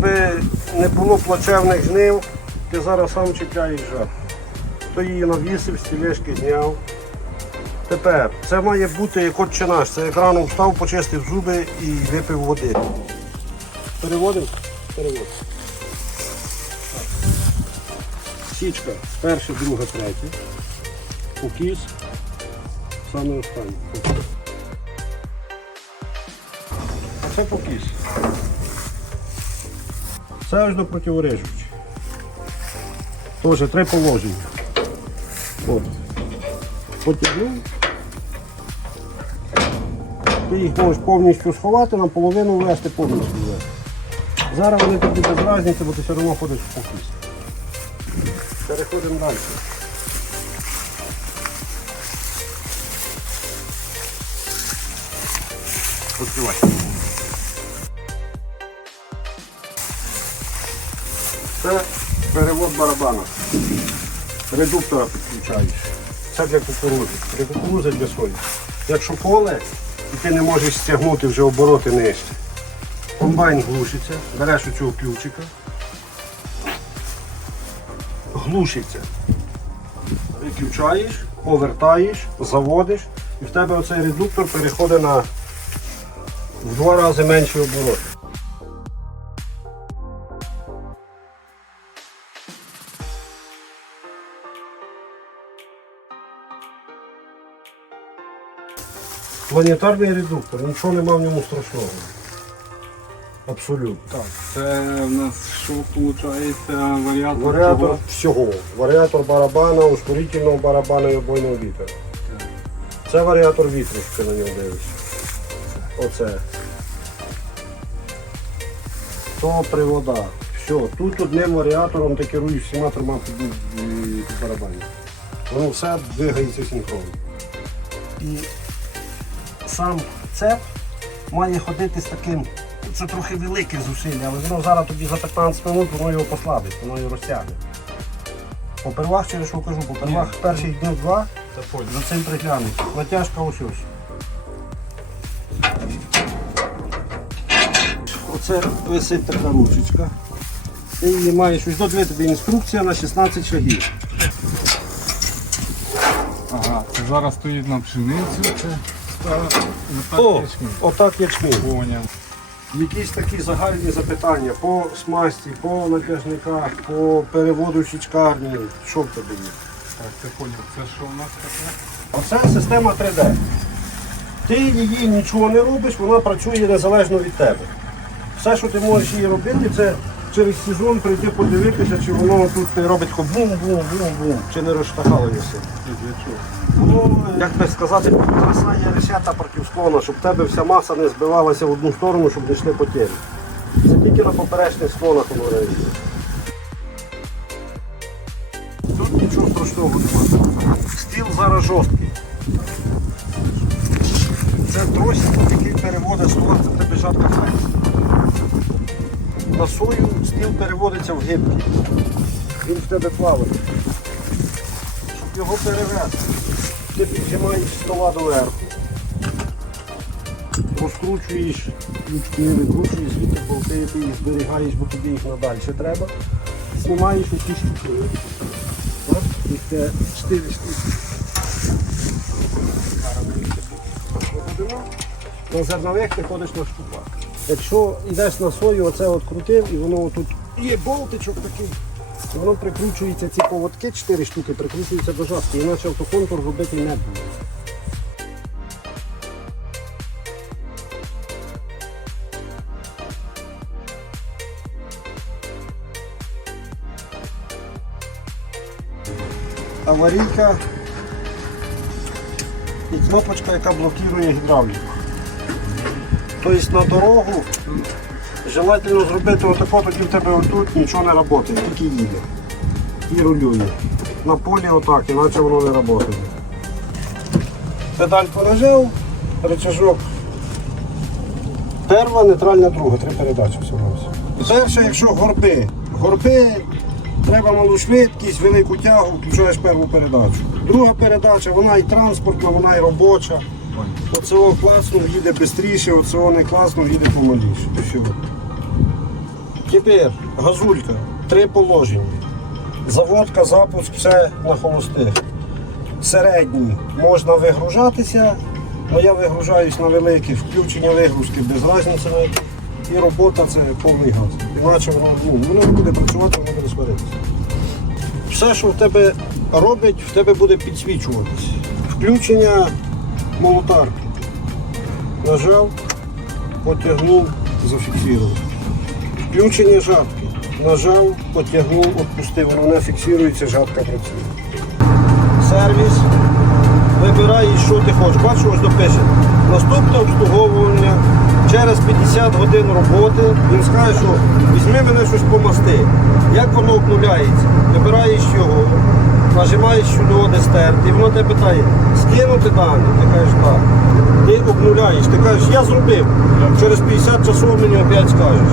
щоб не було плачевних жнив, ти зараз сам чіпляєш жар. То її навісив, з тілешки зняв. Тепер це має бути як отче наш. Це як рано встав, почистив зуби і випив води. Переводимо? Переводимо. Січка перше, друге, третє. Покіс. Саме останнє. А це покіс. Це аж до противорежуючи. Три положення. От. Потягнув. Ти їх можеш повністю сховати, наполовину ввести, повністю ввести. Зараз вони тобі без різниці, бо ти все одно ходиш в покіс. Переходимо далі. Відкривай. Це перевод барабана. Редуктора підключаєш. Це для кукурузи. Для кукурузи для сої. Якщо поле, і ти не можеш стягнути вже обороти нижче. Комбайн глушиться, береш у цього ключика, глушиться. Виключаєш, повертаєш, заводиш, і в тебе оцей редуктор переходить на в два рази менші обороти. Планетарний редуктор, нічого нема в ньому страшного. Абсолютно. Так, це в нас що виходить варіатор? Варіатор всього. Варіатор барабана, ускорительного барабана і обойного вітру. Це варіатор вітру, що на нього дивишся. Оце. То привода. Все, тут одним варіатором ти керуєш всіма трьома під, під барабані. Воно все двигається синхронно. І сам цеп має ходити з таким. Це трохи велике зусилля, але воно зараз тобі за 15 минут воно його послабить, воно його розтягне. Попервах, через що кажу, попервах перших днів два за цим приглянути. Натяжка ось ось. Оце висить така ручечка. Ти її маєш ось до дві тобі інструкція на 16 шагів. Ага, це зараз стоїть на пшеницю, це О, отак ячмінь. Поняв. Якісь такі загальні запитання по смасті, по натяжниках, по переводу щічкарні. Що в тебе є? Так, це поняв. Це що у нас таке? Оце система 3D. Ти її нічого не робиш, вона працює незалежно від тебе. Все, що ти можеш її робити, це через сезон прийти подивитися, чи воно тут робить бум-бум-бум-бум, чи не розштахало все. Ну, як би сказати, краса є решета проти склона, щоб в тебе вся маса не збивалася в одну сторону, щоб не йшли потері. Це тільки на поперечних склонах реагує. Тут нічого страшного немає. Стіл зараз жорсткий. Це тросик, який переводить стола, це тебе жатка флекс. На стіл переводиться в гибкий. Він в тебе плаває. Щоб його перевести, ти піджимаєш стола доверху. Розкручуєш ключки, не викручуєш, звідти болти, ти їх зберігаєш, бо тобі їх надалі треба. Знімаєш штуки. Так, їх те 4 штуки. На зернових ти ходиш на штупах. Якщо йдеш на сою, оце от крутив і воно тут є болтичок такий. Воно прикручується, ці поводки, 4 штуки, прикручуються до жатки, іначе автоконтур робити не буде. Аварійка і кнопочка, яка блокує гідравліку. Тобто на дорогу желательно зробити отако, тоді в тебе отут нічого не працює, тільки їде. І рулює. На полі отак, іначе воно не працює. Педаль поражав, рычажок. Перша, нейтральна, друга, три передачі всього. Перше, якщо горби. Горби треба малу швидкість, велику тягу, включаєш першу передачу. Друга передача, вона і транспортна, вона і робоча. Оцього класно їде швидше, оцього не класно їде помаліше. Тепер газулька, три положення. Заводка, запуск, все на холостих. Середній можна вигружатися, але я вигружаюсь на великих, включення вигрузки без різниці. І робота це повний газ. Іначе воно, ну, воно буде працювати, воно буде сваритися. Все, що в тебе робить, в тебе буде підсвічуватись. Включення молотарки. Нажав, потягнув, зафіксував. Включення жатки. Нажав, потягнув, відпустив, воно не фіксується, жатка працює. Сервіс. Вибираєш, що ти хочеш. Бачиш, ось допише. Наступне обслуговування через 50 годин роботи. Він скаже, що візьми мене щось помасти. Як воно обнуляється? Вибираєш його, нажимаєш сюди де стерти, і воно тебе питає, скинути дані. Ти кажеш, так. Ти обнуляєш, ти кажеш, я зробив. Через 50 часов мені опять скажеш.